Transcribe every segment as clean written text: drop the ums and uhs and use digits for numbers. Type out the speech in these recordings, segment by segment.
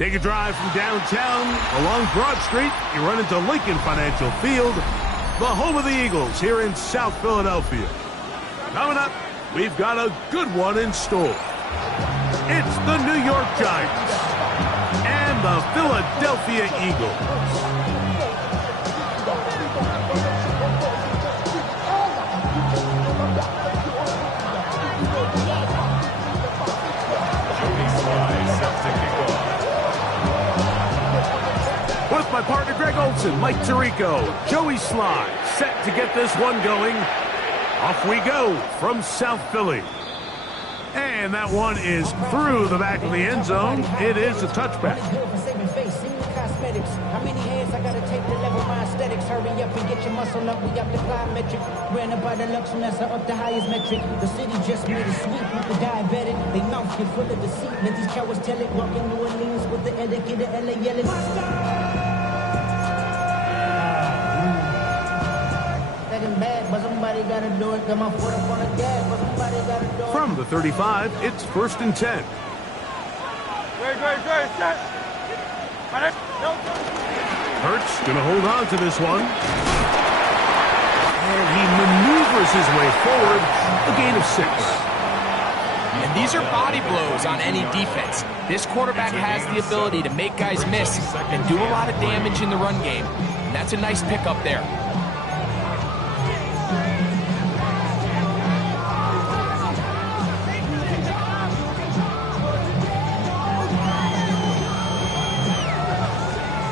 Take a drive from downtown along Broad Street. You run into Lincoln Financial Field, the home of the Eagles here in South Philadelphia. Coming up, we've got a good one in store. It's the New York Giants and the Philadelphia Eagles. With my partner Greg Olson, Mike Tirico, Joey Sly, set to get this one going. Off we go from South Philly. And that one is through the back of the end zone. It is a touchback. How many hands I gotta take to level my aesthetics? Hurry up and get your muscle up. We got the plyometric. Ran up by the Lux from that's up the highest metric. The city just made a sweep with the diabetic. They mouth get full of deceit. Let these cowards tell it. Walking New Orleans with the etiquette of LA yelling. Bad, but somebody gotta do it. Come on, put up on the gas, but somebody gotta do it. From the 35, it's 1st and 10. Great, set. Hurts gonna hold on to this one. And he maneuvers his way forward, a gain of 6. And these are body blows on any defense. This quarterback has the ability to make guys miss and do a lot of damage in the run game. And that's a nice pickup there.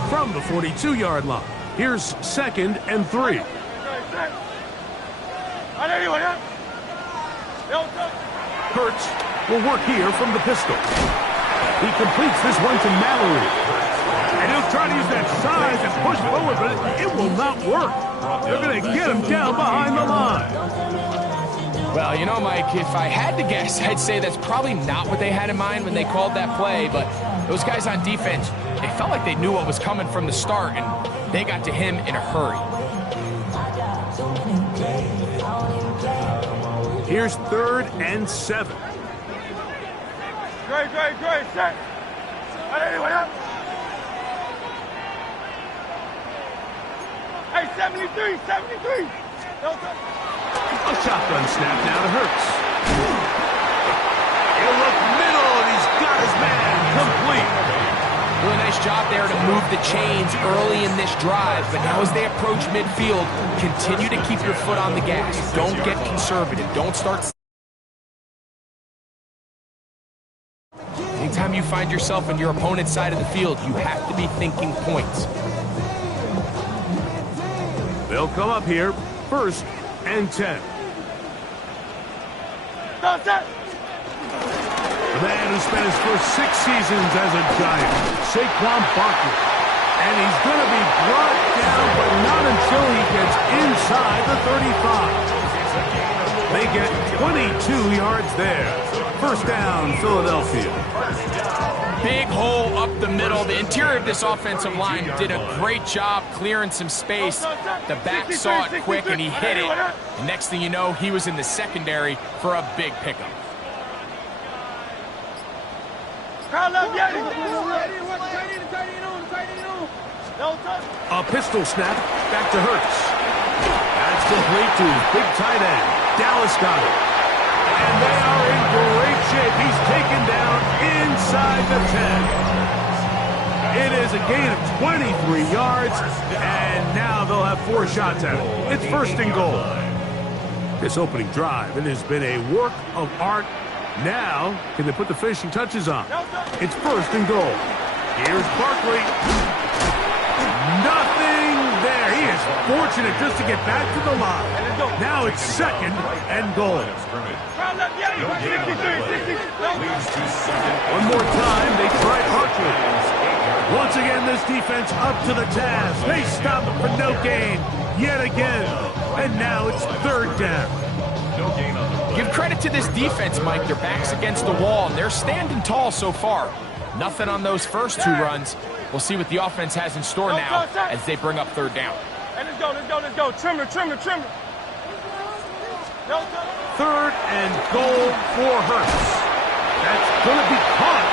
From the 42-yard line, here's 2nd and 3. Hurts will work here from the pistol. He completes this one to Mallory. And he'll try to use that size and push forward, but it will not work. They're going to get him down behind the line. Well, you know, Mike, if I had to guess, I'd say that's probably not what they had in mind when they called that play, but those guys on defense, they felt like they knew what was coming from the start, and they got to him in a hurry. Here's 3rd and 7. Great, set. Hey, 73. A shotgun snap now to Hurts. He'll look middle, and he's got his man complete. Really nice job there to move the chains early in this drive, but now as they approach midfield, continue to keep your foot on the gas. Don't get conservative. Don't start. Anytime you find yourself on your opponent's side of the field, you have to be thinking points. They'll come up here, 1st and 10. The man who spent his first 6 seasons as a Giant, Saquon Barkley. And he's going to be brought down, but not until he gets inside the 35. They get 22 yards there. 1st down, Philadelphia. Big hole up the middle. The interior of this offensive line did a great job clearing some space. The back saw it quick, and he hit it. And next thing you know, he was in the secondary for a big pickup. A pistol snap back to Hurts. That's complete to his big tight end. Dallas got it. And they are in great shape. He's taken down inside the 10. It is a gain of 23 yards, and now they'll have 4 shots at it. It's 1st and goal. This opening drive, it has been a work of art. Now, can they put the finishing touches on? It's 1st and goal. Here's Barkley. Nothing there. He is fortunate just to get back to the line. Now it's 2nd and goal. One more time, they try Barkley. Once again, this defense up to the task. They stop it for no gain yet again. And now it's 3rd down. Give credit to this defense, Mike. Their back's against the wall, and they're standing tall so far. Nothing on those first 2 runs. We'll see what the offense has in store now as they bring up 3rd down. Hey, let's go. Trimmer. 3rd and goal for Hurts. That's going to be caught.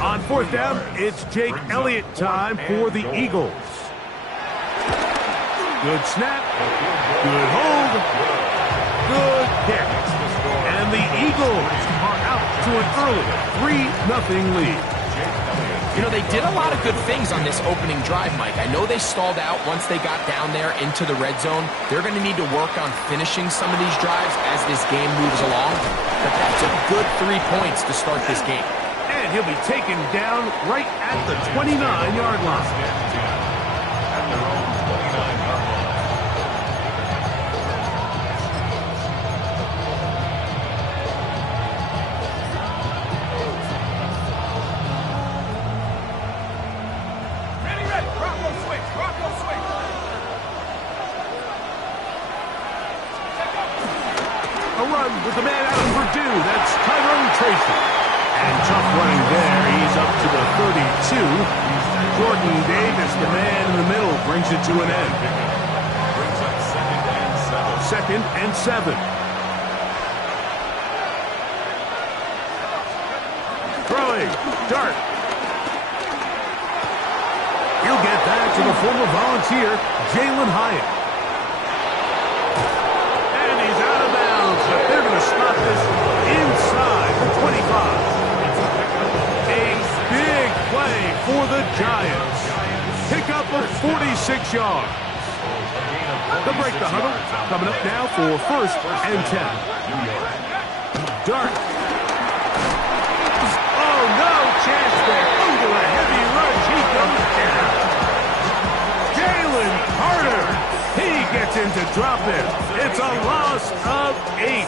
On fourth down, it's Jake Elliott time for the Eagles. Good snap, good hold, good kick. And the Eagles are out to an early 3-0 lead. You know, they did a lot of good things on this opening drive, Mike. I know they stalled out once they got down there into the red zone. They're going to need to work on finishing some of these drives as this game moves along. But that's a good 3 points to start this game. And he'll be taken down right at the 29-yard line. With the man out of Purdue, that's Tyrone Tracy. And tough running there. He's up to the 32. Jordan Davis, the man in the middle, brings it to an end. Second and 7. Throwing. Dart. He'll get that to the former Volunteer, Jalen Hyatt. They're going to stop this inside the 25. A big play for the Giants. Pick up of 46 yards. They'll break the huddle. Coming up now for first and 10. Dart. Oh, no chance there. Into a heavy rush. He goes down. Jalen Carter. He gets in to drop it. It's a loss of 8.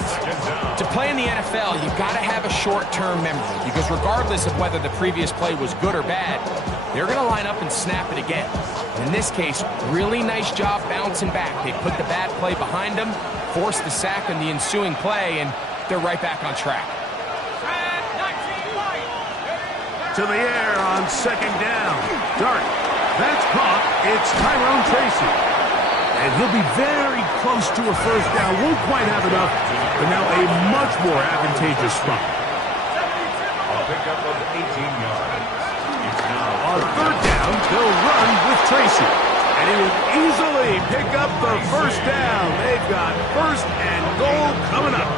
To play in the NFL, you've got to have a short-term memory because regardless of whether the previous play was good or bad, they're going to line up and snap it again. In this case, really nice job bouncing back. They put the bad play behind them, forced the sack in the ensuing play, and they're right back on track. To the air on second down. Dart. That's caught. It's Tyrone Tracy. And he'll be very close to a first down. Won't quite have enough, but now a much more advantageous spot. A pickup of 18 yards. On third down, they'll run with Tracy. And he will easily pick up the first down. They've got first and goal coming up.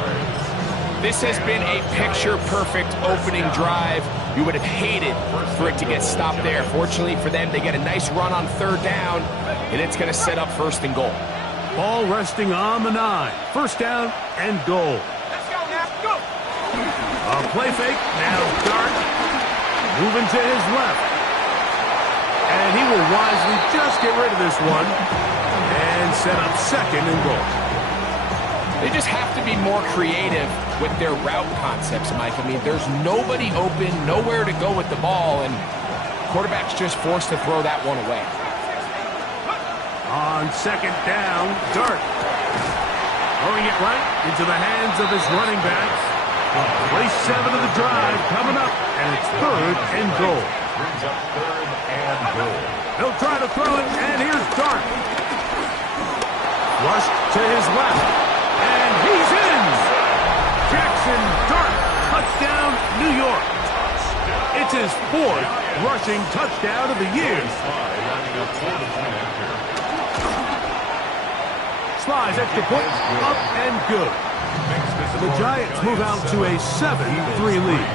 This has been a picture-perfect opening drive. You would have hated for it to get stopped there. Fortunately for them, they get a nice run on third down, and it's going to set up first and goal. Ball resting on the 9. First down and goal. Let's go, now. Go. A play fake. Now Dart. Moving to his left. And he will wisely just get rid of this one and set up second and goal. They just have to be more creative with their route concepts, Mike. I mean, there's nobody open, nowhere to go with the ball, and quarterback's just forced to throw that one away. On second down, Dart. Throwing it right into the hands of his running backs. Play 7 of the drive coming up, and it's third and goal. Brings up third and goal. They'll try to throw it, and here's Dart. Flushed to his left. And he's in! Jackson Dart, touchdown, New York. It's his 4th rushing touchdown of the year. Slides extra point, up and good. The Giants move out to a 7-3 lead.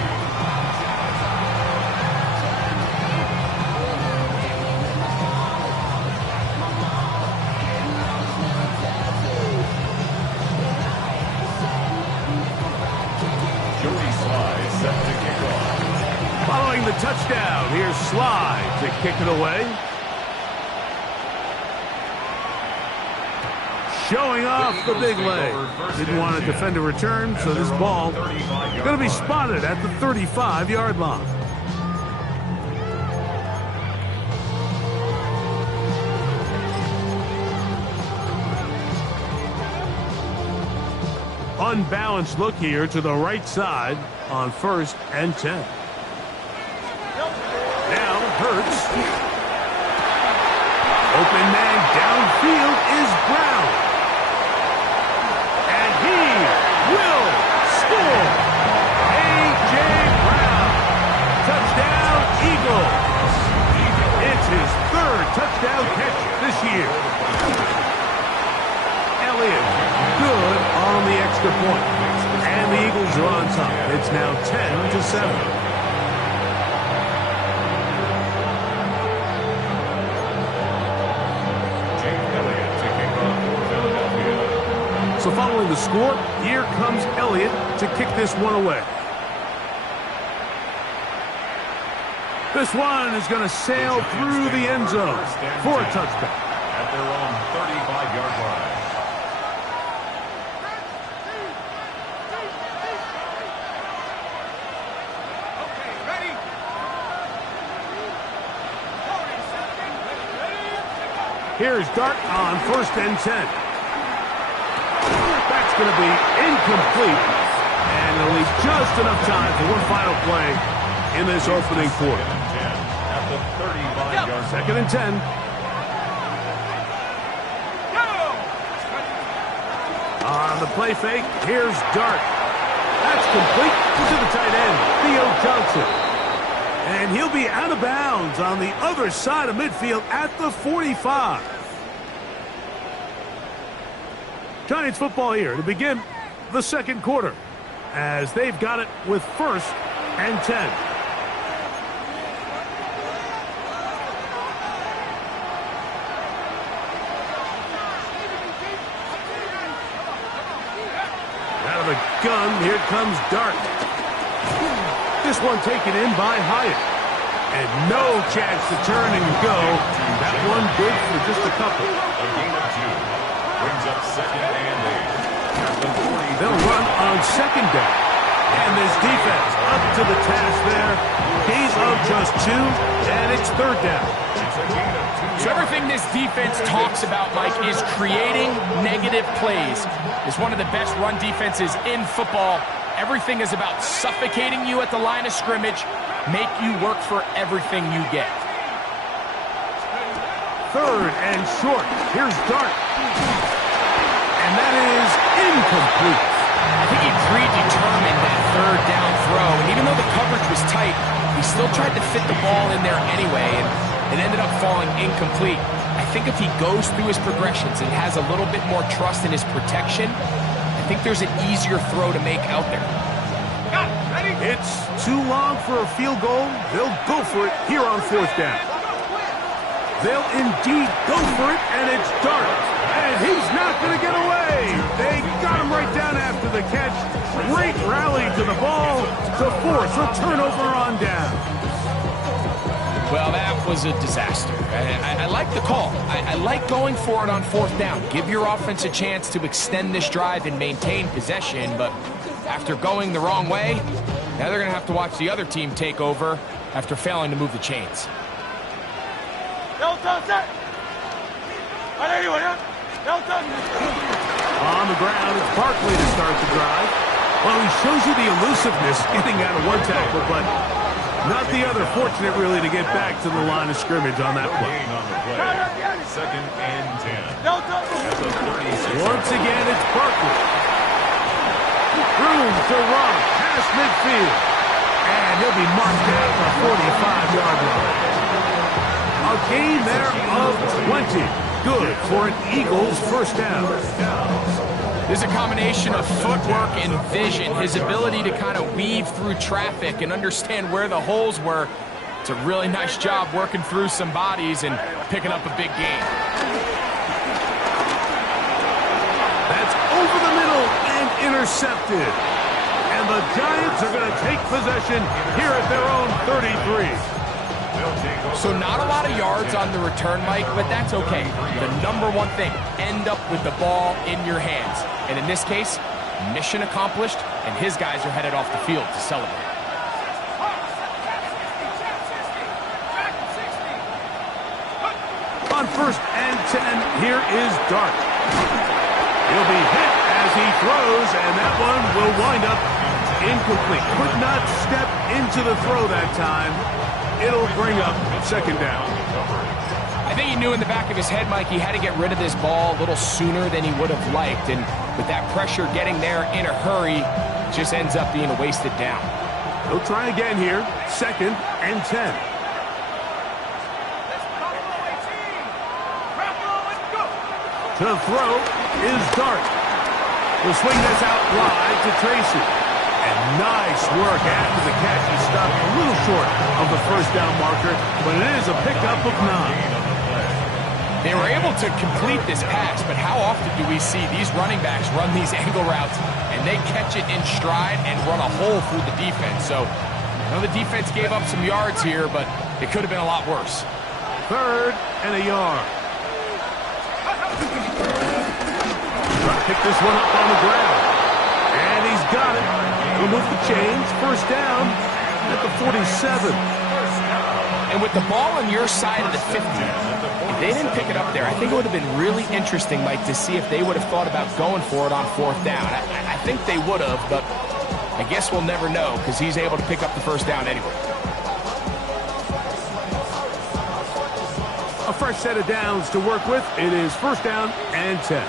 Following the touchdown, here's Sly to kick it away. Showing off the big leg. Didn't want to defend a return, so this ball going to be spotted at the 35-yard line. Unbalanced look here to the right side on first and 10. Now Hurts. Open man downfield is Brown. And he will score. A.J. now 10-7. So following the score, here comes Elliott to kick this one away. This one is going to sail through the end zone for a touchdown. At their own 35-yard line. Here's Dart on 1st and 10. That's going to be incomplete, and it'll leave just enough time for one final play in this opening quarter. At the 35-yard 2nd and 10. On the play fake, here's Dart. That's complete to the tight end, Theo Johnson. And he'll be out of bounds on the other side of midfield at the 45. Giants football here to begin the second quarter as they've got it with 1st and 10. Out of the gun, here comes Dart. This one taken in by Hyatt. And no chance to turn and go. That one good for just a couple. A gain of 2. Brings up 2nd and 8. At the 40. They'll run on 2nd down. And this defense up to the task there. Gain of just 2, and it's 3rd down. It's a gain of 2. So everything this defense talks about, Mike, is creating negative plays. It's one of the best run defenses in football. Everything is about suffocating you at the line of scrimmage, make you work for everything you get. 3rd and short. Here's Dart. And that is incomplete. I think he predetermined that 3rd down throw, and even though the coverage was tight, he still tried to fit the ball in there anyway, and it ended up falling incomplete. I think if he goes through his progressions and has a little bit more trust in his protection, I think there's an easier throw to make out there. It's too long for a field goal. They'll go for it here on 4th down. They'll indeed go for it, and it's Dart. And he's not going to get away. They got him right down after the catch. Great rally to the ball to force a turnover on down. Well, that was a disaster. I like the call. I like going for it on 4th down. Give your offense a chance to extend this drive and maintain possession, but after going the wrong way, now they're going to have to watch the other team take over after failing to move the chains. On the ground, it's Barkley to start the drive. Well, he shows you the elusiveness getting out of one tackle, but not the other. Fortunate, really, to get back to the line of scrimmage on that play. On the play. 2nd and 10. At the 36. Once again, it's Barkley. Room to run past midfield. And he'll be marked down at the 45-yard line. A gain there of 20. Good for an Eagles 1st down. There's a combination of footwork and vision. His ability to kind of weave through traffic and understand where the holes were. It's a really nice job working through some bodies and picking up a big gain. That's over the middle and intercepted. And the Giants are going to take possession here at their own 33. So not a lot of yards on the return, Mike, but that's okay. The number one thing, end up with the ball in your hands. And in this case, mission accomplished, and his guys are headed off the field to celebrate. On 1st and 10, here is Dart. He'll be hit as he throws, and that one will wind up incomplete. Could not step into the throw that time. It'll bring up 2nd down. I think he knew in the back of his head, Mike, he had to get rid of this ball a little sooner than he would have liked. And with that pressure getting there in a hurry, it just ends up being a wasted down. He'll try again here. 2nd and 10. To throw is Dart. We'll swing this out wide to Tracy. And nice work after the catch. He stopped a little short of the first down marker, but it is a pickup of 9. They were able to complete this pass, but how often do we see these running backs run these angle routes and they catch it in stride and run a hole through the defense? So, I know the defense gave up some yards here, but it could have been a lot worse. 3rd and a yard. Trying to pick this one up on the ground. And he's got it. He'll move the chains. First down at the 47. And with the ball on your side of the 50, if they didn't pick it up there, I think it would have been really interesting, Mike, to see if they would have thought about going for it on 4th down. I think they would have, but I guess we'll never know because he's able to pick up the first down anyway. A fresh set of downs to work with. It is 1st down and 10.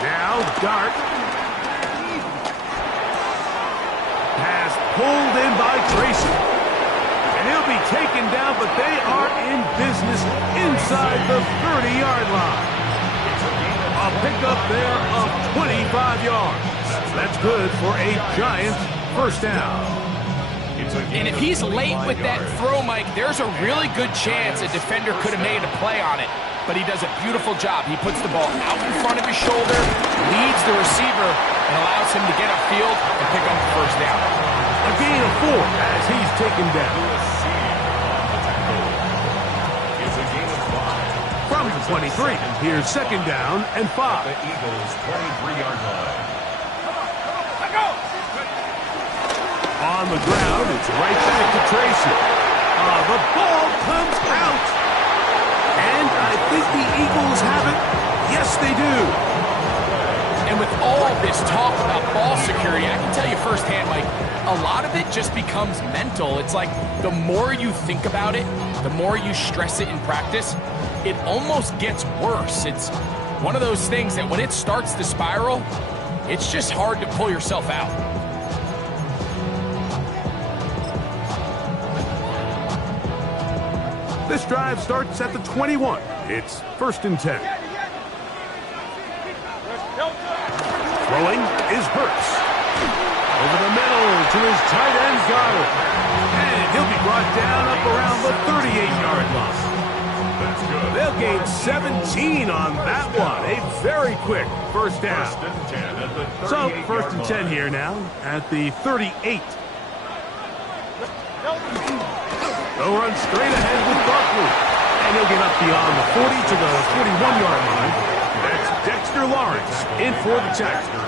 Now, Dart. Pass pulled in by Tracy. And he'll be taken down, but they are in business inside the 30-yard line. A pickup there of 25 yards. That's good for a Giants first down. And if he's late with that throw, Mike, there's a really good chance a defender could have made a play on it. But he does a beautiful job. He puts the ball out in front of his shoulder, leads the receiver, and allows him to get upfield and pick up the first down. A gain of 4 as he's taken down. From 23, here's 2nd down and 5. The Eagles' 23-yard line. On the ground, it's right back to Tracy. The ball comes out. And I think the Eagles have it. Yes, they do. And with all this talk about ball security, I can tell you firsthand, Mike, a lot of it just becomes mental. It's like the more you think about it, the more you stress it in practice, it almost gets worse. It's one of those things that when it starts to spiral, it's just hard to pull yourself out. This drive starts at the 21. It's 1st and 10. Throwing is Hurts. Over the middle to his tight end, Goddard. And he'll be brought down up around the 38-yard line. That's good. They'll gain 17 on that one. A very quick first down. 1st and 10 at the 38-yard So, 1st and 10 line. here now at the 38. They'll run straight ahead with Barkley. And he'll get up beyond the 40 to the 41-yard line. That's Dexter Lawrence in for the tackle.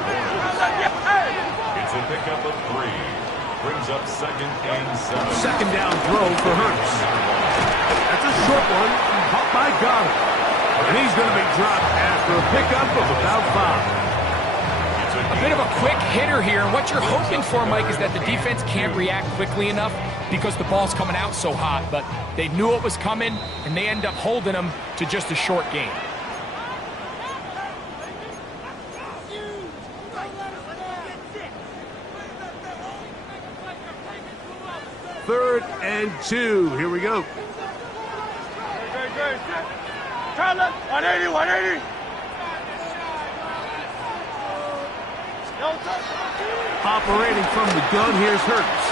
It's a pickup of 3. Brings up 2nd and 7. 2nd down throw for Hurts. That's a short one, caught by Goddard. And he's going to be dropped after a pickup of about 5. A bit of a quick hitter here, and what you're hoping for, Mike, is that the defense can't react quickly enough because the ball's coming out so hot, but they knew it was coming, and they end up holding them to just a short gain. Third and 2. Here we go. Tyler, 180, 180. Operating from the gun, here's Hurts.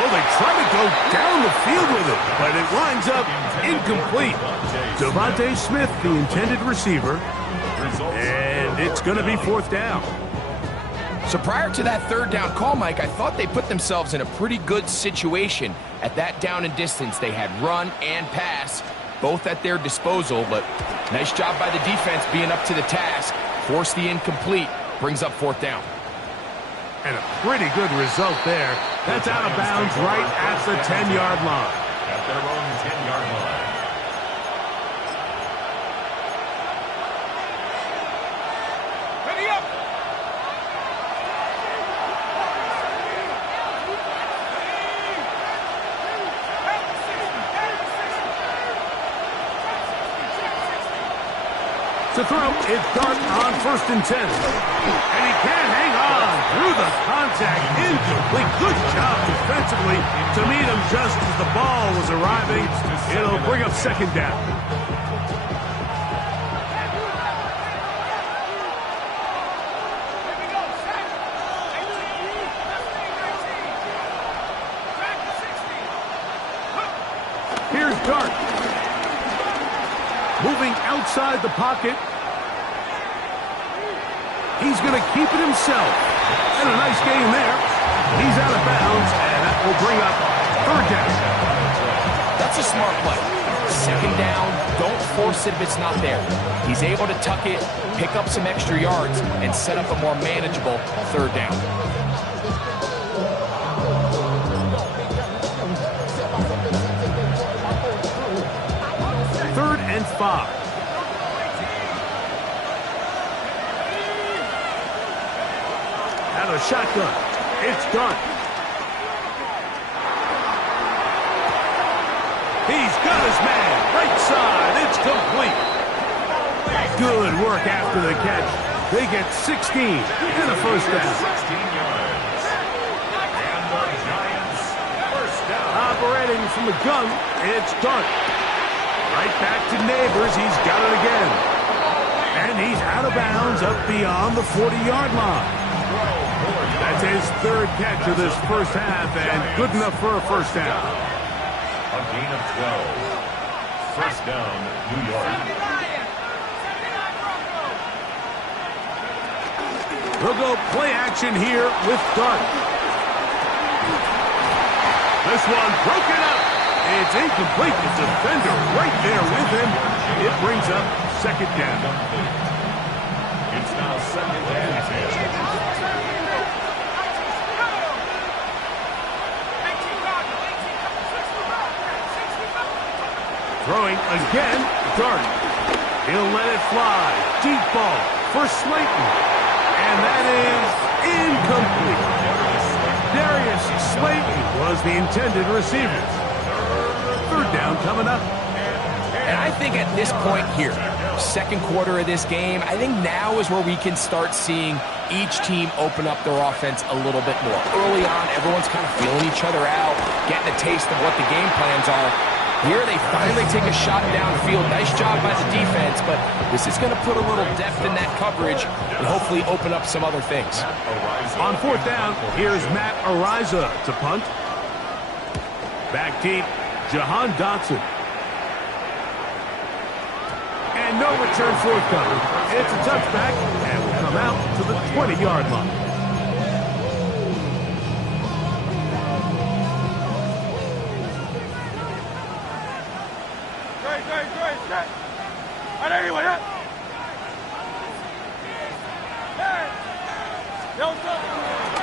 Oh, they try to go down the field with it, but it winds up incomplete. Devontae Smith, the intended receiver, and it's going to be 4th down. So prior to that 3rd down call, Mike, I thought they put themselves in a pretty good situation at that down and distance. They had run and pass, both at their disposal, but nice job by the defense being up to the task. Forced the incomplete, brings up 4th down. And a pretty good result there. That's out of bounds right at the 10-yard line. At their own 10-yard line. Ready up. To throw, it's Dart on 1st and 10. And he can't hang on through the contact. Incomplete. Good job defensively to meet him just as the ball was arriving. It'll bring up 2nd down. Dart. Moving outside the pocket. He's going to keep it himself. And a nice game there. He's out of bounds, and that will bring up third down. That's a smart play. Second down, don't force it if it's not there. He's able to tuck it, pick up some extra yards, and set up a more manageable third down. Third and 5. Out of shotgun. It's done. He's got his man. Right side. It's complete. Good work after the catch. They get 16 and a first down. 16 yards. And the Giants first down. Operating from the gun. It's done. Right back to Neighbors. He's got it again. And he's out of bounds up beyond the 40-yard line. That's his third catch of this first half, and good enough for a first down. A gain of 12. First down, New York. We'll go play action here with Dart. This one broken up. It's incomplete. The defender right there with him. It brings up second down. It's now second and 10. Throwing again, Dart. He'll let it fly. Deep ball for Slayton. And that is incomplete. Darius Slayton was the intended receiver. Third down coming up. And I think at this point here, second quarter of this game, I think now is where we can start seeing each team open up their offense a little bit more. Early on, everyone's kind of feeling each other out, getting a taste of what the game plans are. Here they finally take a shot downfield. Nice job by the defense, but this is going to put a little depth in that coverage and hopefully open up some other things. On fourth down, here's Matt Araiza to punt. Back deep, Jahan Dotson. And no return forthcoming. It's a touchback, and will come out to the 20-yard line.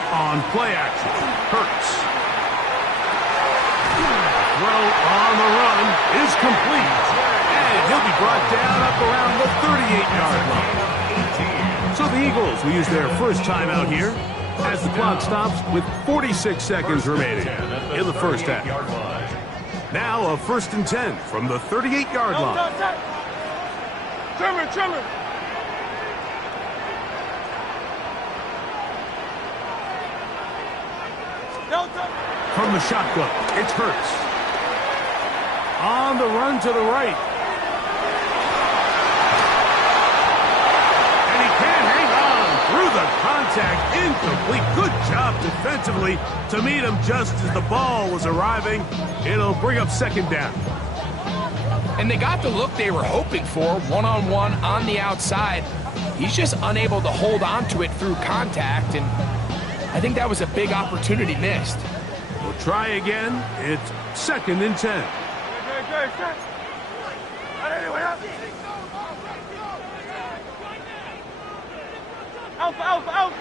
On play action, Hurts. Throw on the run is complete. And he'll be brought down up around the 38-yard line. So the Eagles will use their first timeout here as the clock stops with 46 seconds remaining in the first half. Now a 1st and 10 from the 38-yard line. Trimmer. From the shotgun, it's Hurts. On the run to the right. And he can't hang on through the contact. Incomplete. Good job defensively to meet him just as the ball was arriving. It'll bring up second down. And they got the look they were hoping for, one-on-one on the outside. He's just unable to hold on to it through contact, and I think that was a big opportunity missed. We'll try again. It's 2nd and 10. Alpha.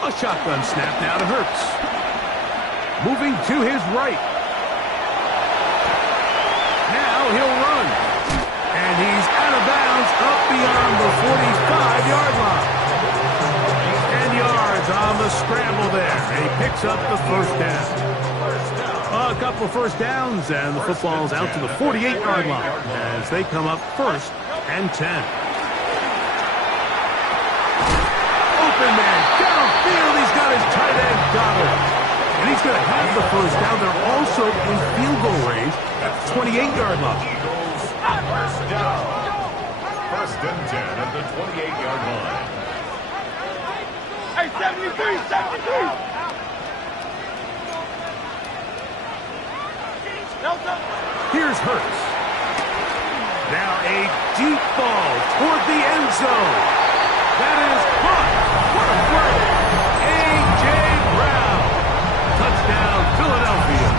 A shotgun snap now to Hurts. Moving to his right. Now he'll run. And he's out of bounds up beyond the 45-yard line. 10 yards on the scramble there. And he picks up the first down. A couple of first downs, and the football's out to the 48-yard line as they come up 1st and 10. Open man, downfield, he's got his tight end, Goddard. And he's going to have the first down. They're also in field goal range at the 28-yard line. First down. 1st and 10 at the 28-yard line. Hey, 73, 73. Here's Hurts. Now a deep ball toward the end zone. That is caught. What a play. A.J. Brown. Touchdown, Philadelphia.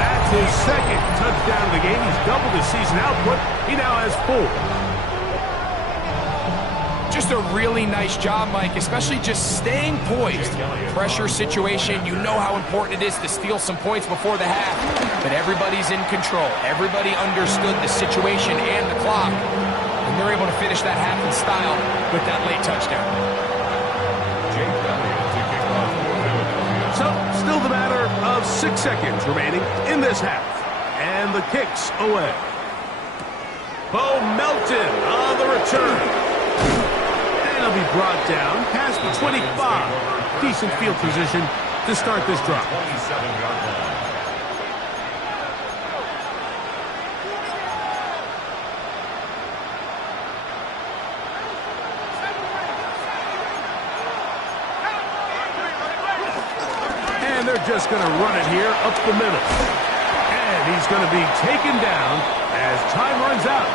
That's his second touchdown of the game. He's doubled his season output. He now has 4. Just a really nice job, Mike, especially just staying poised. Pressure situation, you know how important it is to steal some points before the half, but everybody's in control. Everybody understood the situation and the clock, and they're able to finish that half in style with that late touchdown. So, still the matter of 6 seconds remaining in this half, and the kick's away. Bo Melton on the return. He'll be brought down past the 25. Decent field position to start this drive. 27-yard line. And they're just going to run it here up the middle. And he's going to be taken down as time runs out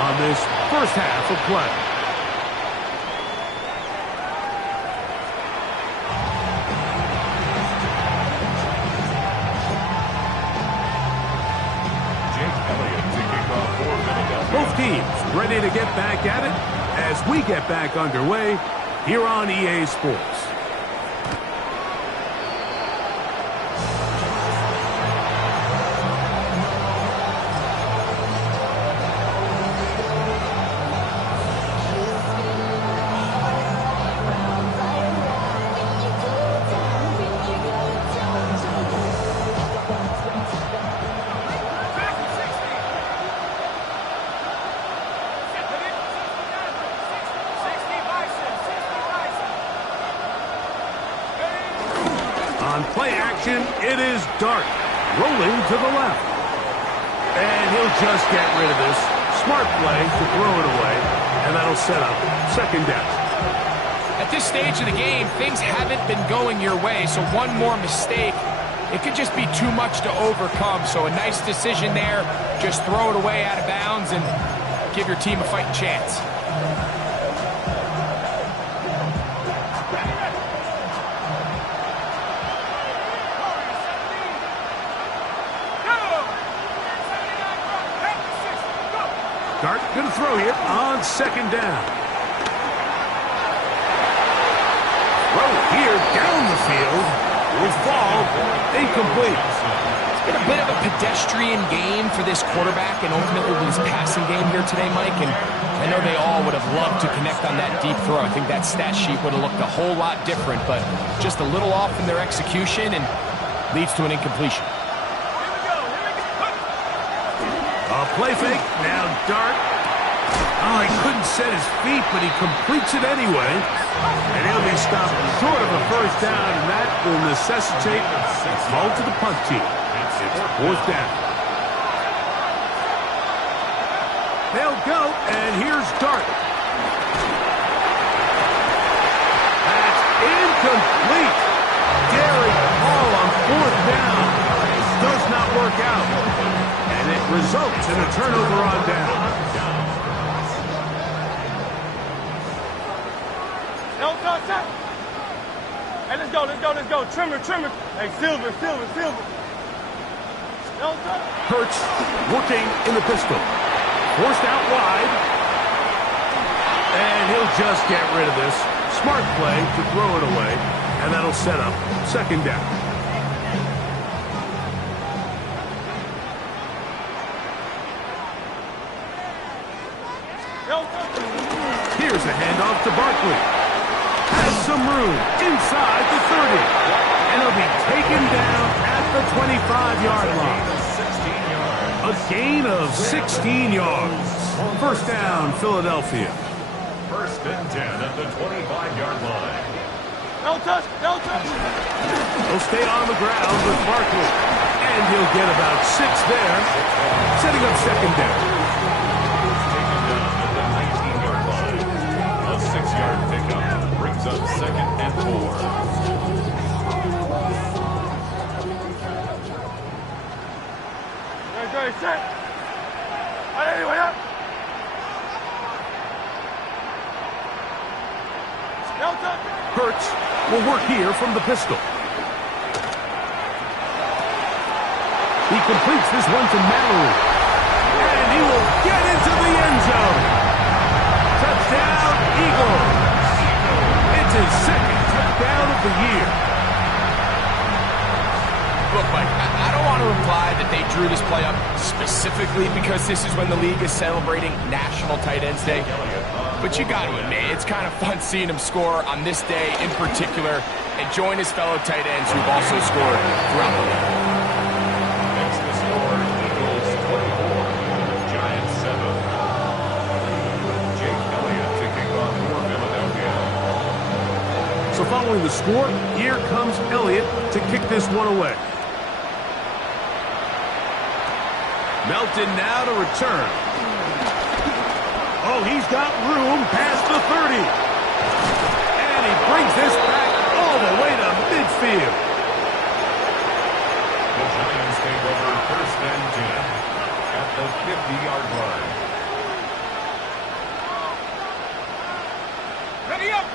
on this first half of play. Both teams ready to get back at it as we get back underway here on EA Sports. On play action, it is Dart, rolling to the left. And he'll just get rid of this. Smart play to throw it away, and that'll set up second down. At this stage of the game, things haven't been going your way, so one more mistake, it could just be too much to overcome. So a nice decision there, just throw it away out of bounds and give your team a fighting chance. Dart going to throw here on second down. Throw here down the field. Will fall incomplete. It's been a bit of a pedestrian game for this quarterback and ultimately his passing game here today, Mike. And I know they all would have loved to connect on that deep throw. I think that stat sheet would have looked a whole lot different, but just a little off in their execution and leads to an incompletion. Play fake, now Dart. Oh, he couldn't set his feet, but he completes it anyway. And he'll be stopped short of a first down, and that will necessitate a ball to the punt team. It's fourth down. They'll go, and here's Dart. That's incomplete. Derek Hall on fourth down. Does not work out. And it results in a turnover on down. No, touch. Hey, let's go. Trimmer. Hey, Silver. No, touch. Hurts working in the pistol. Forced out wide. And he'll just get rid of this. Smart play to throw it away. And that'll set up second down. Here's a handoff to Barkley. Has some room inside the 30. And he'll be taken down at the 25-yard line. A gain of 16 yards. First down, Philadelphia. First and 10 at the 25-yard line. No touch. He'll stay on the ground with Barkley. And he'll get about 6 there. Setting up second down. Taken down at the 19-yard line. A 6-yard pickup brings up second and 4. Hurts will work here from the pistol. He completes this one to Mallory. And he will get into the end zone. Touchdown, Eagles. It's his second touchdown of the year. Look, Mike, I don't want to imply that they drew this play up specifically because this is when the league is celebrating National Tight Ends Day. But you got to admit, it's kind of fun seeing him score on this day in particular and join his fellow tight ends who've also scored throughout the league. Next to score, Eagles 24, Giants 7. Jake Elliott to kick off for Philadelphia. So following the score, here comes Elliott to kick this one away. Melton now to return. Oh, he's got room past the 30. And he brings this back all the way to midfield. The Giants take over first and 10 at the 50-yard line. Ready up!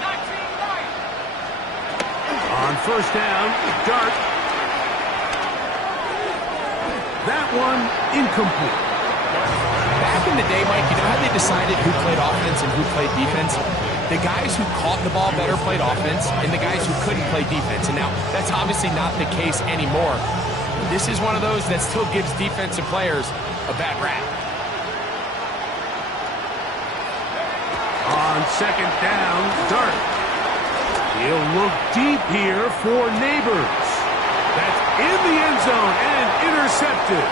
19-9. On first down, Dart. That one incomplete. Back in the day, Mike, you know how they decided who played offense and who played defense? The guys who caught the ball better played offense, and the guys who couldn't play defense. And now, that's obviously not the case anymore. This is one of those that still gives defensive players a bad rap. On second down, Dart. He'll look deep here for Neighbors. That's in the end zone and intercepted.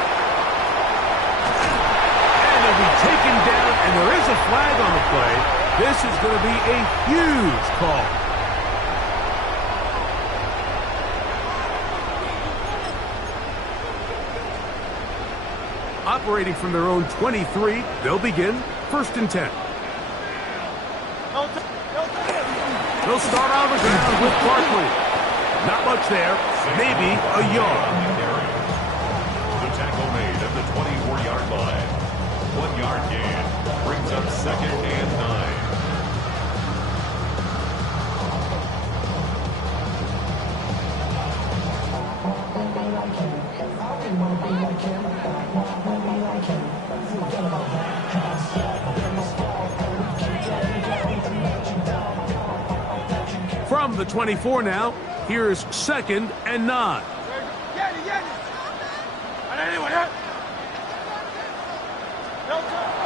And he'll be taken down, and there is a flag on the play. This is going to be a huge call. Operating from their own 23, they'll begin first and 10. They'll start on the ground with Barkley. Not much there, maybe a yard. The tackle made at the 24-yard line. 1 yard gain brings up second and 9. From the 24 now, here's second and 9.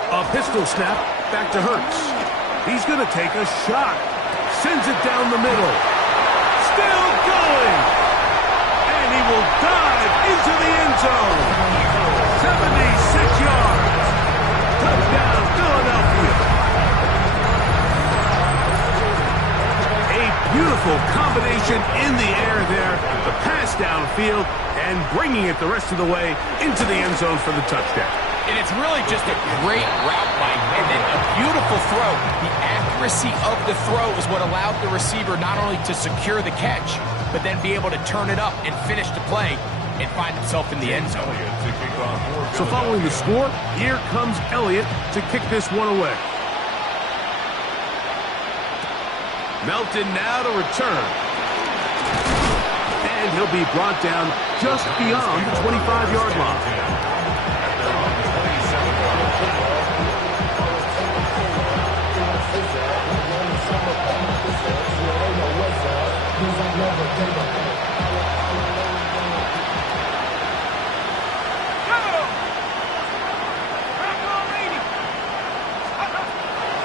A pistol snap back to Hurts. He's going to take a shot. Sends it down the middle. Still going. And he will dive into the end zone. 76 yards. Touchdown, Philadelphia. A beautiful combination in the air there. The pass downfield and bringing it the rest of the way into the end zone for the touchdown. And it's really just a great route, Mike, and then a beautiful throw. The accuracy of the throw is what allowed the receiver not only to secure the catch, but then be able to turn it up and finish the play and find himself in the end zone. So following the score, here comes Elliott to kick this one away. Melton now to return. And he'll be brought down just beyond the 25-yard line.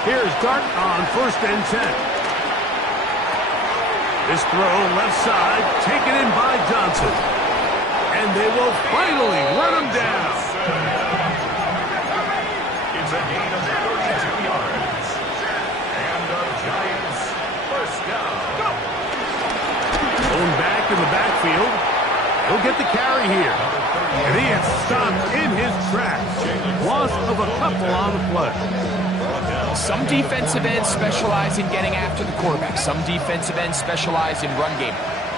Here's Dart on first and 10. This throw left side taken in by Johnson. And they will finally run him down. It's a gain of 32 yards. And the Giants first down. Going back in the backfield. He'll get the carry here. And he is stopped in his tracks. Loss of a couple on the play. Some defensive ends specialize in getting after the quarterback. Some defensive ends specialize in run game.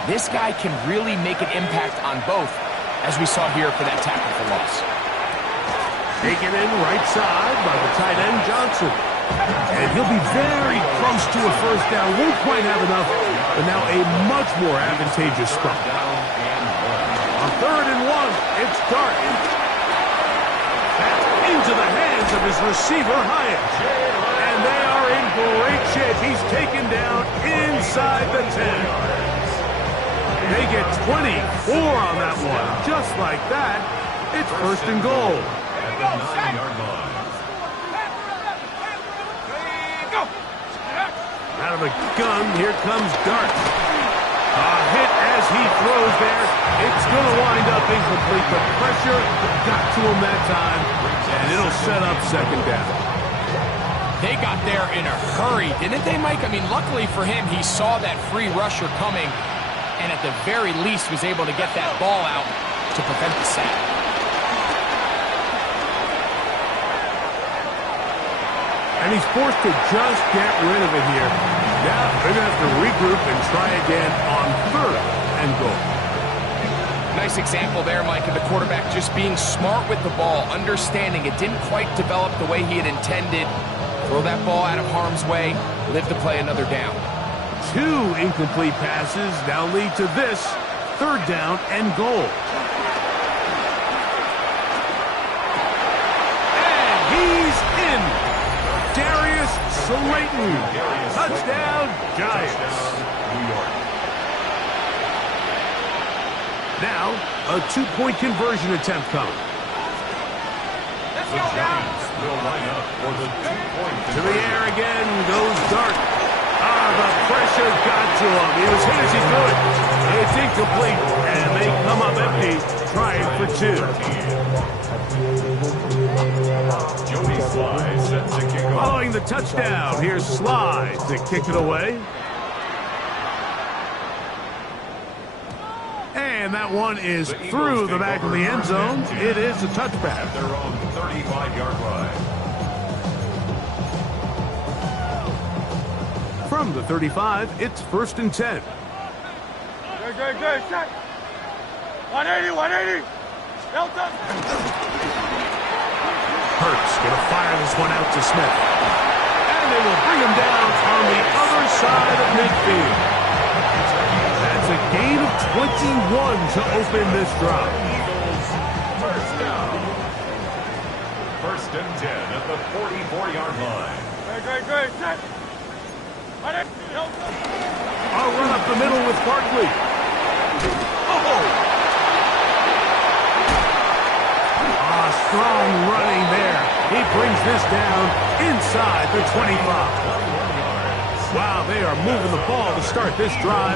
This guy can really make an impact on both, as we saw here for that tackle for loss. Taken in right side by the tight end, Johnson. And he'll be very close to a first down. Won't quite have enough, but now a much more advantageous spot. On 3rd and 1, it's Dart. That's into the hands of his receiver, Hyatt. And they are in great shape. He's taken down inside the 10. They get 24 on that one. Just like that, it's 1st and goal. Out of the gun, here comes Dart. A hit as he throws there. It's going to wind up incomplete. The pressure got to him that time, and it'll set up 2nd down. They got there in a hurry, didn't they, Mike? I mean, luckily for him, he saw that free rusher coming, and at the very least was able to get that ball out to prevent the sack. And he's forced to just get rid of it here. Now they're going to have to regroup and try again on 3rd and goal. Nice example there, Mike, of the quarterback just being smart with the ball, understanding it didn't quite develop the way he had intended. Throw that ball out of harm's way, live to play another down. 2 incomplete passes now lead to this 3rd down and goal. And he's in. Darius Slayton. Touchdown, Giants. Now, a 2-point conversion attempt coming. The Giants will line up for the 2-point To the air again goes Dart. The pressure got to him. He was hit as he threw it. It's incomplete, and they come up empty, trying for 2. Jody Sly set to kick off. Following the touchdown, here's Sly to kick it away. And that one is through the back of the end zone. It is a touchback. At their own 35-yard line. From the 35, it's 1st and 10. Good. Check. 180. Delta. Hurts gonna fire this one out to Smith. And they will bring him down on the other side of midfield. That's a gain of 21 to open this drive. First down. 1st and 10 at the 44-yard line. Good. Check. I'll run up the middle with Barkley. Strong running there. He brings this down inside the 25. Wow, they are moving the ball to start this drive.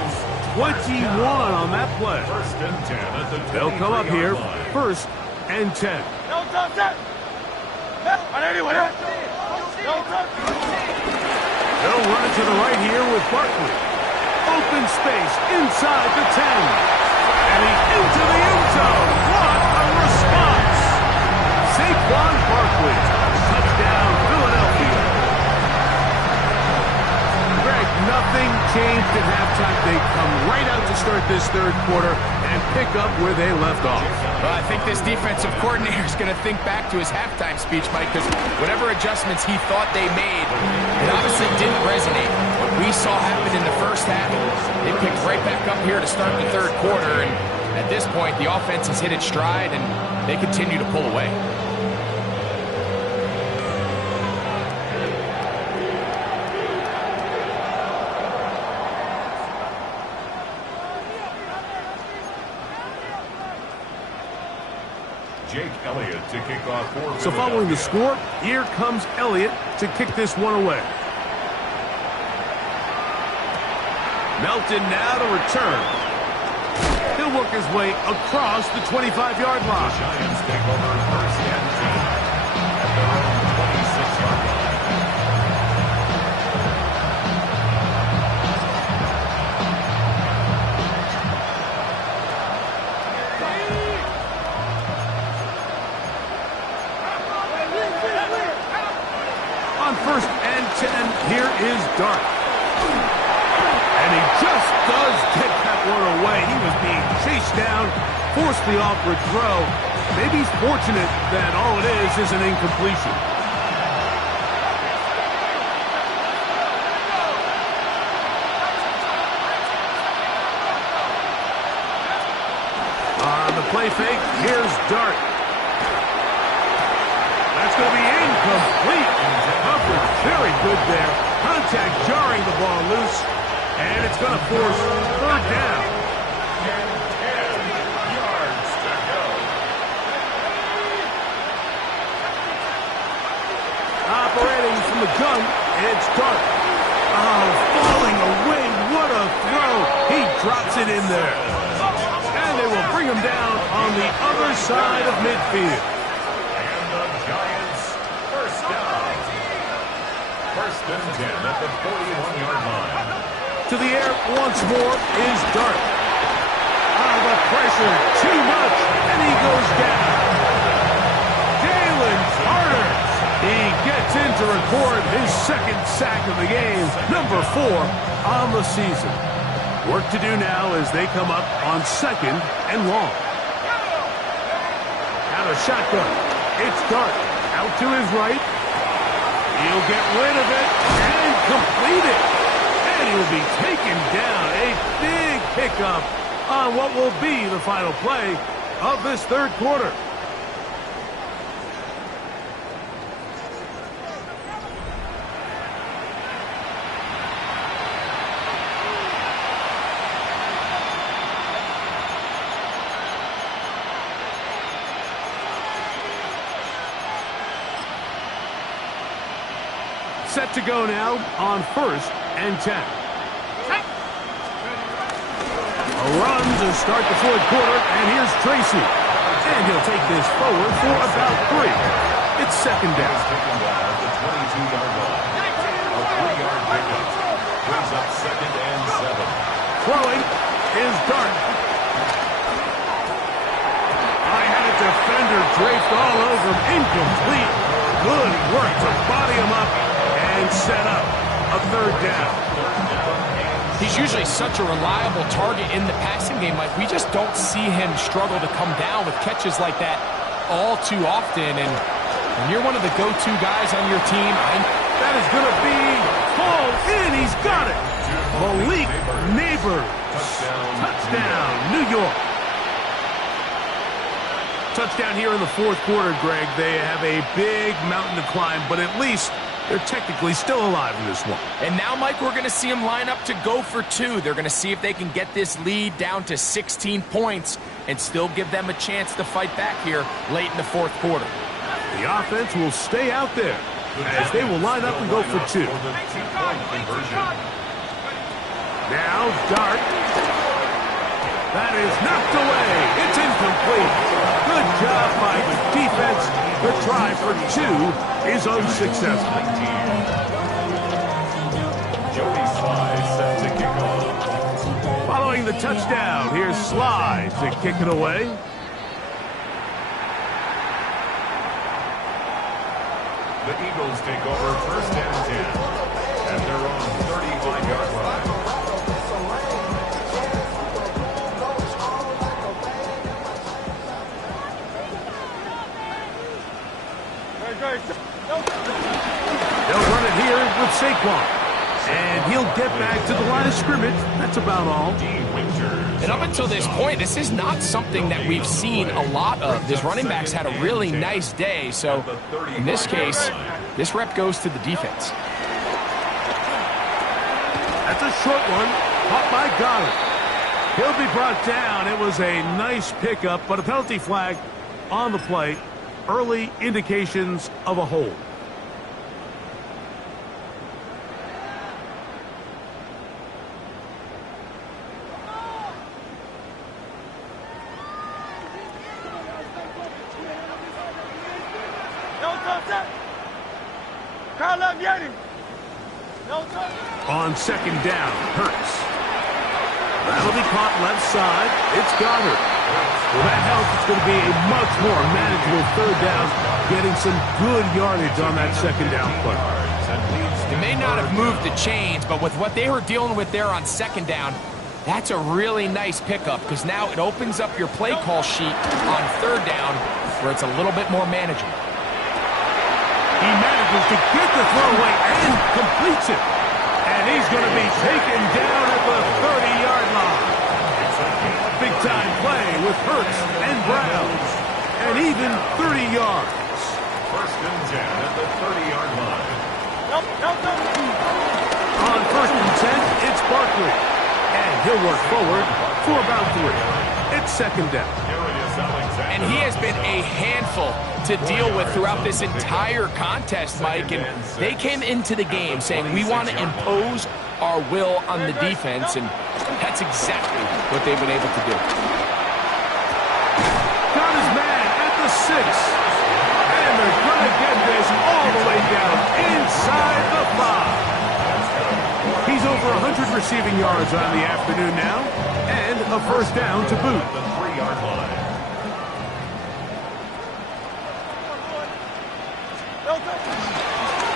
21 on that play. 1st and 10 at the 23-yard line. They'll come up here, 1st and 10. They'll run it to the right here with Barkley. Open space inside the 10. And he's into the end zone. What a response! Saquon Barkley. Touchdown, Philadelphia. Greg, nothing changed at halftime. They come right out to start this 3rd quarter and pick up where they left off. Well, I think this defensive coordinator is going to think back to his halftime speech, Mike, because whatever adjustments he thought they made, it obviously didn't resonate. What we saw happen in the 1st half, they picked right back up here to start the 3rd quarter, and at this point, the offense has hit its stride, and they continue to pull away. Jake Elliott to kick off for So following the score, here comes Elliott to kick this one away. Melton now to return. He'll work his way across the 25-yard line. Giants take over 1st and 10 at their own 26-yard line. On 1st and 10, here is Dart. And he just does get that one away. He was being chased down, forced the awkward throw. Maybe he's fortunate that all it is an incompletion. On the play fake, here's Dart. That's going to be incomplete. Coverage very good there. Contact jarring the ball loose. And it's going to force third down. 10 yards to go. Operating from the gun, it's Dart. Oh, falling away. What a throw. He drops it in there. And they will bring him down on the other side of midfield. And the Giants first down. First and 10 at the 41-yard line. To the air once more is Dart. The pressure, too much, and he goes down. Jalen Carter. He gets in to record his second sack of the game, number 4 on the season. Work to do now as they come up on second and long. Out of shotgun, it's Dart. Out to his right. He'll get rid of it and complete it. And he'll be taken down. A big pickup on what will be the final play of this third quarter. Set to go now on first and 10. A run to start the fourth quarter, and here's Tracy. And he'll take this forward for about 3. It's second down. Taken down at the 22-yard line. A 3-yard pickup brings up second and 7. Throwing is Dart. I had a defender draped all over him. Incomplete. Good work to body him up and set up a third down. He's usually such a reliable target in the passing game. Like, we just don't see him struggle to come down with catches like that all too often. And when you're one of the go-to guys on your team, that is going to be pulled in. He's got it. Malik Neighbors. Touchdown, New York. Touchdown here in the fourth quarter, Greg. They have a big mountain to climb, but at least they're technically still alive in this one. And now, Mike, we're going to see them line up to go for 2. They're going to see if they can get this lead down to 16 points and still give them a chance to fight back here late in the fourth quarter. The offense will stay out there as they will line up and go for 2. Now, Dart. That is knocked away. It's incomplete. Good job by the defense. The try for 2 is unsuccessful. Jody Sly set to kick off. Following the touchdown, here's Sly to kick it away. The Eagles take over first and 10 at their own 35-yard line. They'll run it here with Saquon. And he'll get back to the line of scrimmage. That's about all. And up until this point, this is not something that we've seen a lot of. This running back's had a really nice day. So in this case, this rep goes to the defense. That's a short one. Caught by Goddard. He'll be brought down. It was a nice pickup, but a penalty flag on the play. Early indications of a hold. On second down, Hurts. That'll be caught left side. It's Goddard. Well, that helps. It's going to be a much more manageable third down, getting some good yardage on that second down play. They may not have moved the chains, but with what they were dealing with there on second down, that's a really nice pickup because now it opens up your play call sheet on third down where it's a little bit more manageable. He manages to get the throwaway and completes it. And he's going to be taken down at the 30-yard line. Big-time play with Hurts and Browns. And even 30 yards. First and 10 at the 30-yard line. On first and 10, it's Barkley. And he'll work forward for about 3. It's second down. And he has been a handful to deal with throughout this entire contest, Mike. And they came into the game saying, we want to impose our will on the defense. And that's exactly what they've been able to do. Got his man at the 6. And they're going to get this all the way down inside the 5. He's over 100 receiving yards on the afternoon now. And a first down to boot. The 3-yard line.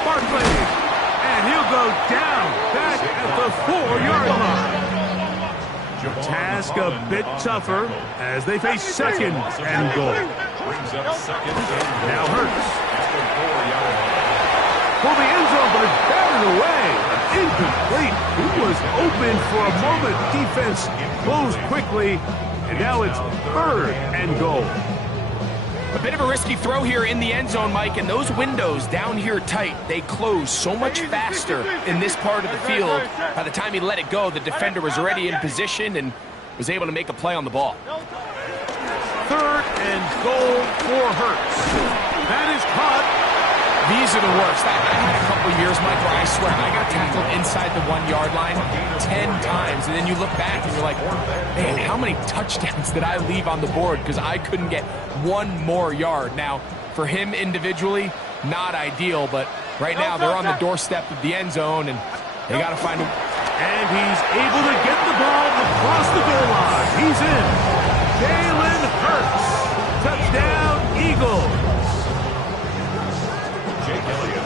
Barkley. And he'll go down back at the 4-yard line. Task a bit tougher as they face second and goal. Now Hurts. For the end zone, but it's batted away. Incomplete. He was open for a moment. Defense closed quickly, and now it's third and goal. A bit of a risky throw here in the end zone, Mike, and those windows down here tight, they close so much faster in this part of the field. By the time he let it go, the defender was already in position and was able to make a play on the ball. Third and goal for Hurts. That is caught. These are the worst. I had a couple years, Mike, where I swear I got tackled inside the 1-yard line 10 times, and then you look back and you're like, man, how many touchdowns did I leave on the board because I couldn't get one more yard? Now, for him individually, not ideal, but right now they're on the doorstep of the end zone, and they got to find a... And he's able to get the ball across the goal line. He's in. Jalen Hurts. Touchdown, Eagles.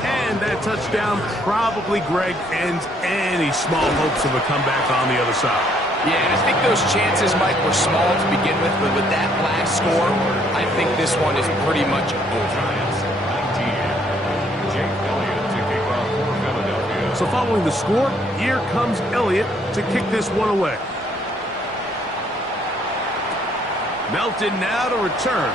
And that touchdown probably, Greg, ends any small hopes of a comeback on the other side. Yeah, and I think those chances, Mike, were small to begin with, but with that last score, I think this one is pretty much over. So following the score, here comes Elliott to kick this one away. Melton now to return.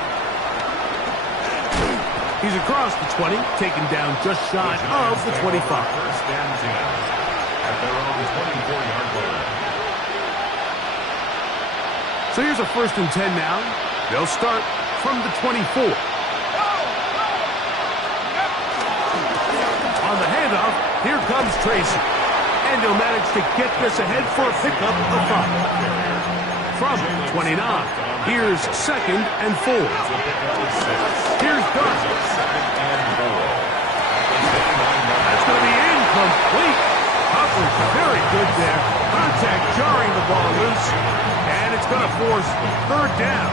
He's across the 20, taken down just shy of the 25. First and 10 at their own 24-yard line. So here's a first and 10 now. They'll start from the 24. On the handoff, here comes Tracy. And he'll manage to get this ahead for a pickup of 5. From 29, here's second and 4. Here's Dart. That's going to be incomplete. Coverage very good there. Contact jarring the ball loose. And it's going to force third down.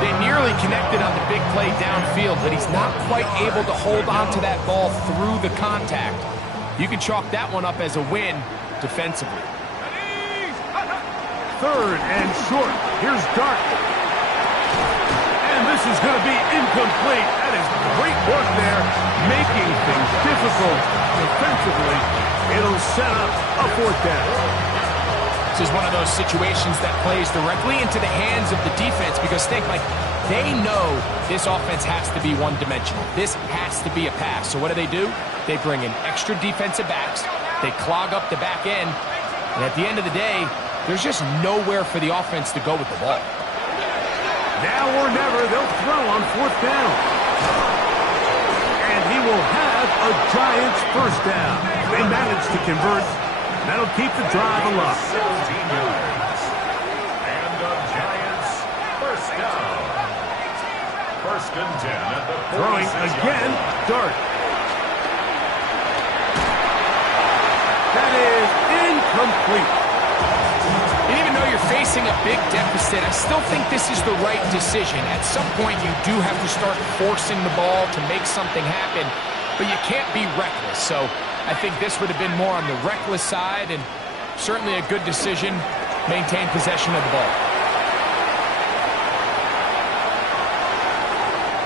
They nearly connected on the big play downfield, but he's not quite able to hold on to that ball through the contact. You can chalk that one up as a win defensively. Third and short. Here's Dart. And this is going to be incomplete. That is great work there, making things difficult defensively. It'll set up a fourth down. This is one of those situations that plays directly into the hands of the defense because they know this offense has to be one-dimensional. This has to be a pass. So what do? They bring in extra defensive backs. They clog up the back end. And at the end of the day, there's just nowhere for the offense to go with the ball. Now or never, they'll throw on fourth down. And he will have a Giants first down. They managed to convert. That'll keep the drive alive. 17 yards. And the Giants first down. First and 10 at the 46 Throwing again, Dart. That is incomplete. And even though you're facing a big deficit, I still think this is the right decision. At some point, you do have to start forcing the ball to make something happen. but you can't be reckless. So I think this would have been more on the reckless side, and certainly a good decision. Maintain possession of the ball.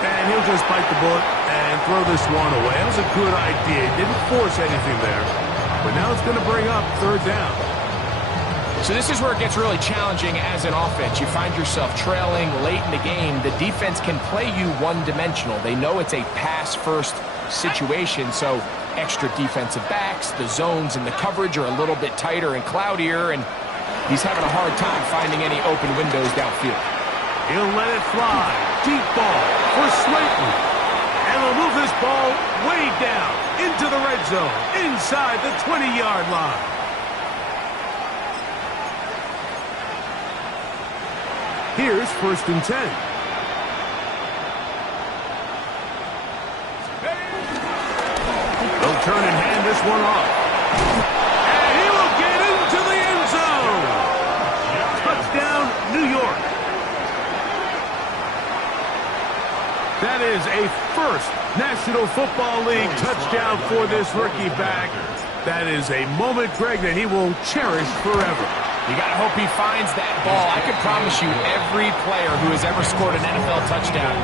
And he'll just bite the bullet and throw this one away. That was a good idea. Didn't force anything there. But now it's going to bring up third down. So this is where it gets really challenging as an offense. You find yourself trailing late in the game. The defense can play you one-dimensional. They know it's a pass-first situation, so extra defensive backs, the zones and the coverage are a little bit tighter and cloudier, and he's having a hard time finding any open windows downfield. He'll let it fly. Deep ball for Slayton. And they'll move this ball way down into the red zone, inside the 20-yard line. Here's 1st and 10. They'll turn and hand this one off. And he will get into the end zone. Touchdown, New York. That is a first National Football League touchdown for this rookie back. That is a moment, Greg, that he will cherish forever. You got to hope he finds that ball. I can promise you every player who has ever scored an NFL touchdown,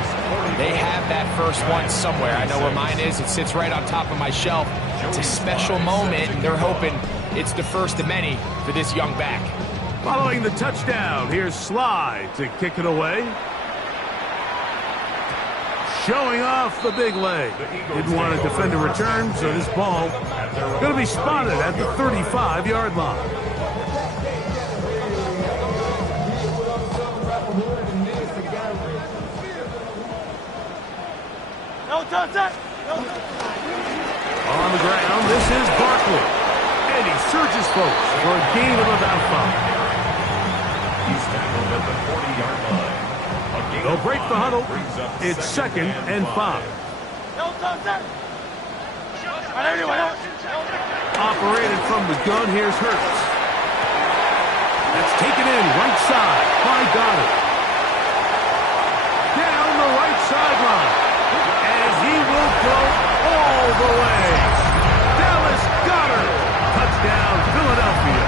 they have that first one somewhere. I know where mine is. It sits right on top of my shelf. It's a special moment, and they're hoping it's the first of many for this young back. Following the touchdown, here's Slide to kick it away. Showing off the big leg. Didn't want to defend a return, so this ball going to be spotted at the 35-yard line. On the ground, this is Barkley. And he surges folks for a gain of about 5. He's tackled at the 40-yard line. They'll break the huddle. It's 2nd and 5. Operated from the gun, here's Hurts. That's taken in right side by Goddard. Down the right sideline. And he will go all the way. Dallas Goedert. Touchdown, Philadelphia.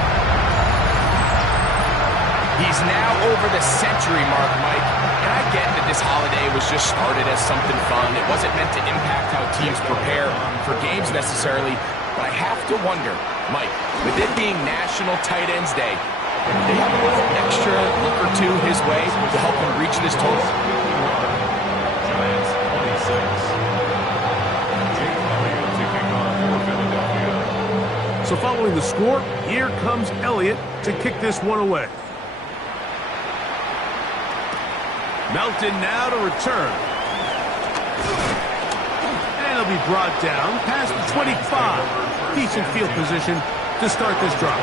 He's now over the century mark, Mike. And I get that this holiday was just started as something fun. It wasn't meant to impact how teams prepare for games necessarily. But I have to wonder, Mike, with it being National Tight Ends Day, they have a little extra look or two his way to help him reach this total. Giants 26. Jake Elliott to kick off for Philadelphia. So following the score, here comes Elliott to kick this one away. Melton now to return. And he'll be brought down past the 25. Decent field position to start this drive.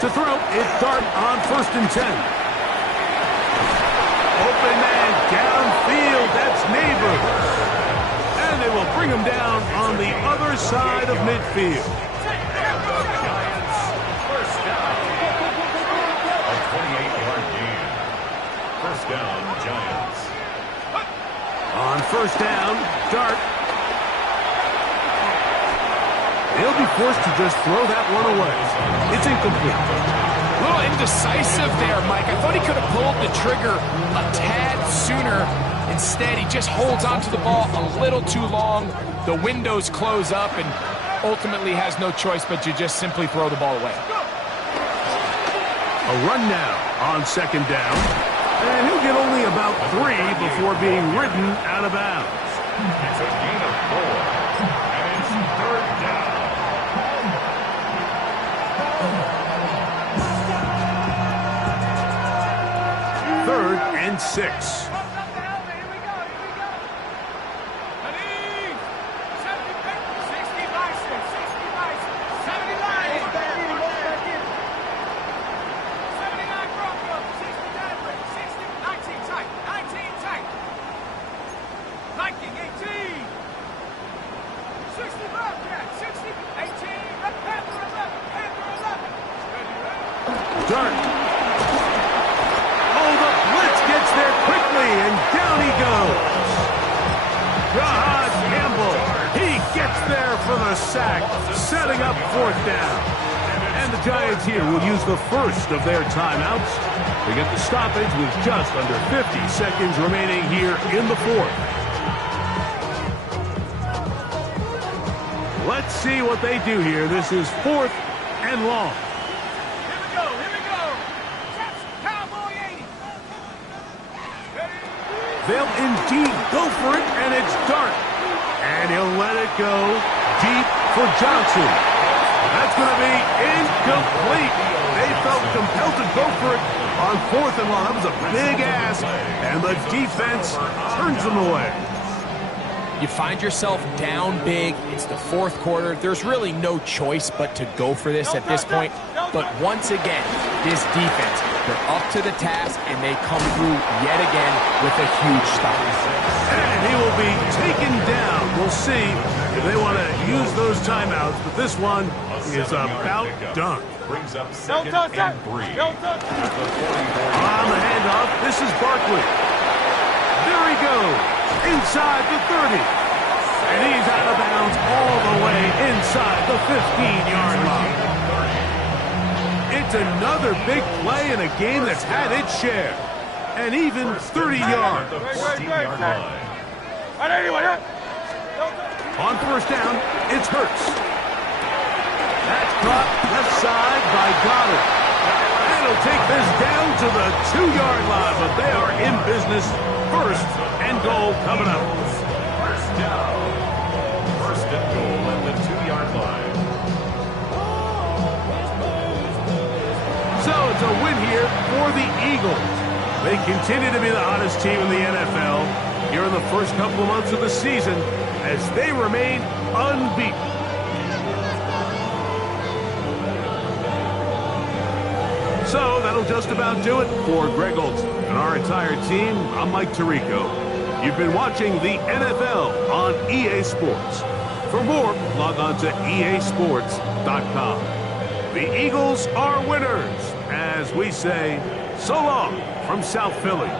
To throw, it's Dart on 1st and 10. Open man downfield, that's Neighbors. And they will bring him down on the other side of midfield. Giants first down. A 28-yard gain. First down, Giants. On 1st down, Dart. He'll be forced to just throw that one away. It's incomplete. A little indecisive there, Mike. I thought he could have pulled the trigger a tad sooner. Instead, he just holds onto the ball a little too long. The windows close up and ultimately has no choice but to just simply throw the ball away. A run now on 2nd down. And he'll get only about 3 before being ridden out of bounds. It's a gain of 4. And it's 3rd down. 3rd and 6. Viking 8. Dart. Oh, the blitz gets there quickly, and down he goes. Jahad Campbell, he gets there for the sack, setting up 4th down. And the Giants here will use the first of their timeouts. They get the stoppage with just under 50 seconds remaining here in the 4th. Let's see what they do here. This is 4th and long. They'll indeed go for it, and it's Dart. And he'll let it go deep for Johnson. That's going to be incomplete. They felt compelled to go for it on 4th and long. That was a big ask, and the defense turns them away. You find yourself down big. It's the 4th quarter. There's really no choice but to go for this at this point. But once again, this defense, they're up to the task, and they come through yet again with a huge stop. And he will be taken down. We'll see if they want to use those timeouts, but this one is about done. Brings up 2nd and 3. On the handoff, this is Barkley. There he goes, inside the 30. And he's out of bounds all the way inside the 15-yard line. It's another big play in a game that's had its share. And even 30 yards. On 1st down, it's Hurts. That's caught left side by Goddard. And he'll take this down to the 2-yard line, but they are in business. 1st and goal coming up. 1st down. 1st and goal at the 2-yard line. So it's a win here for the Eagles. They continue to be the hottest team in the NFL here in the first couple of months of the season as they remain unbeaten. So that'll just about do it for Greg Olsen and our entire team. I'm Mike Tirico. You've been watching the NFL on EA Sports. For more, log on to easports.com. The Eagles are winners, as we say, so long from South Philly.